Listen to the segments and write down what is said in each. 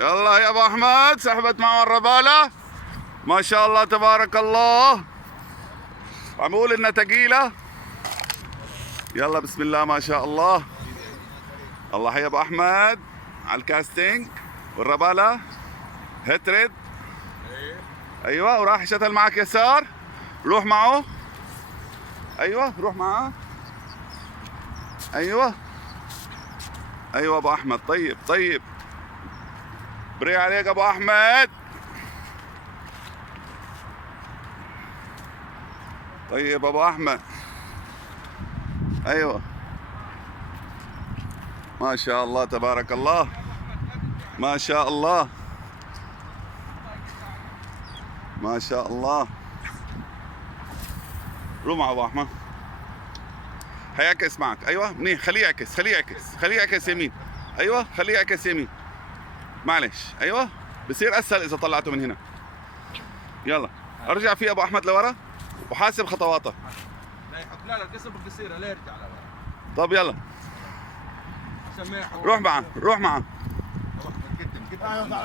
يلا يا ابو احمد، سحبت معه الربالة. ما شاء الله تبارك الله. عم بقول انها ثقيلة. يلا بسم الله ما شاء الله. الله يا ابو احمد على الكاستنج والربالة هترد. ايوه، وراح شتل معك يسار. روح معه. ايوه روح معه. ايوه ايوه ابو احمد. طيب طيب، بري عليك ابو احمد. طيب ابو احمد. ايوه ما شاء الله تبارك الله. ما شاء الله ما شاء الله. روح مع ابو احمد. هيعكس معك. ايوه منيح، خليه يعكس خليه يعكس خليه يعكس يمين. ايوه خليه يعكس يمين. معلش. ايوه بصير اسهل اذا طلعته من هنا. يلا ارجع فيه ابو احمد لورا وحاسب خطواته. لا يحط، لا القصب القصيره لا يرجع لورا. طب يلا روح معه روح معه.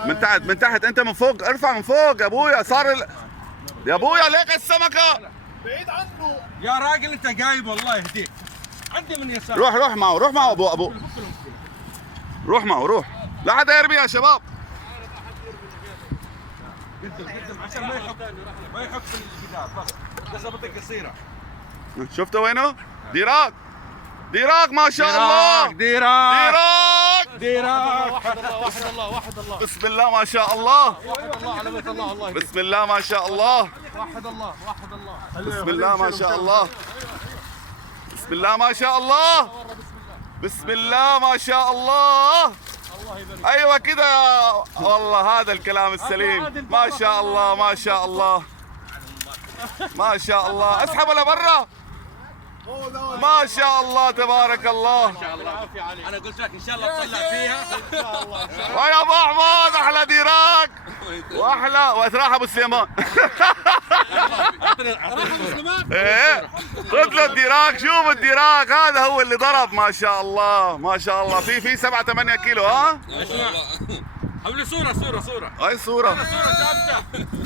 من تحت من تحت، انت من فوق ارفع من فوق يا ابويا. صار يا ابويا ليك السمكه بعيد عنه يا راجل، انت جايب الله يهديك. عندي من يسار. روح معه روح معه ابو روح معه روح. لا حدا يرمي يا شباب. قدم عشان ما يحك في الجدار. بس قصبتك قصيره. شفتوا وينه؟ ديراك ديراك ما شاء الله. ديراك ديراك. واحد الله واحد الله واحد الله. بسم الله ما شاء الله. واحد الله على بيت الله. الله بسم الله ما شاء الله. واحد الله واحد الله. بسم الله ما شاء الله. بسم الله ما شاء الله. بسم الله ما شاء الله. ايوه كده والله، هذا الكلام السليم. ما شاء الله ما شاء الله ما شاء الله. اسحبه لبرا. ما شاء الله تبارك الله. انا قلت لك ان شاء الله تطلع فيها. ويا ابو احمد احلى ديراك واحلى واتراح ابو سليمان. ايه خذ له الديراك. شوف الديراك هذا هو اللي ضرب. ما شاء الله ما شاء الله. في 7 8 كيلو. ها حولي صوره. هاي صورة. صوره ثابته.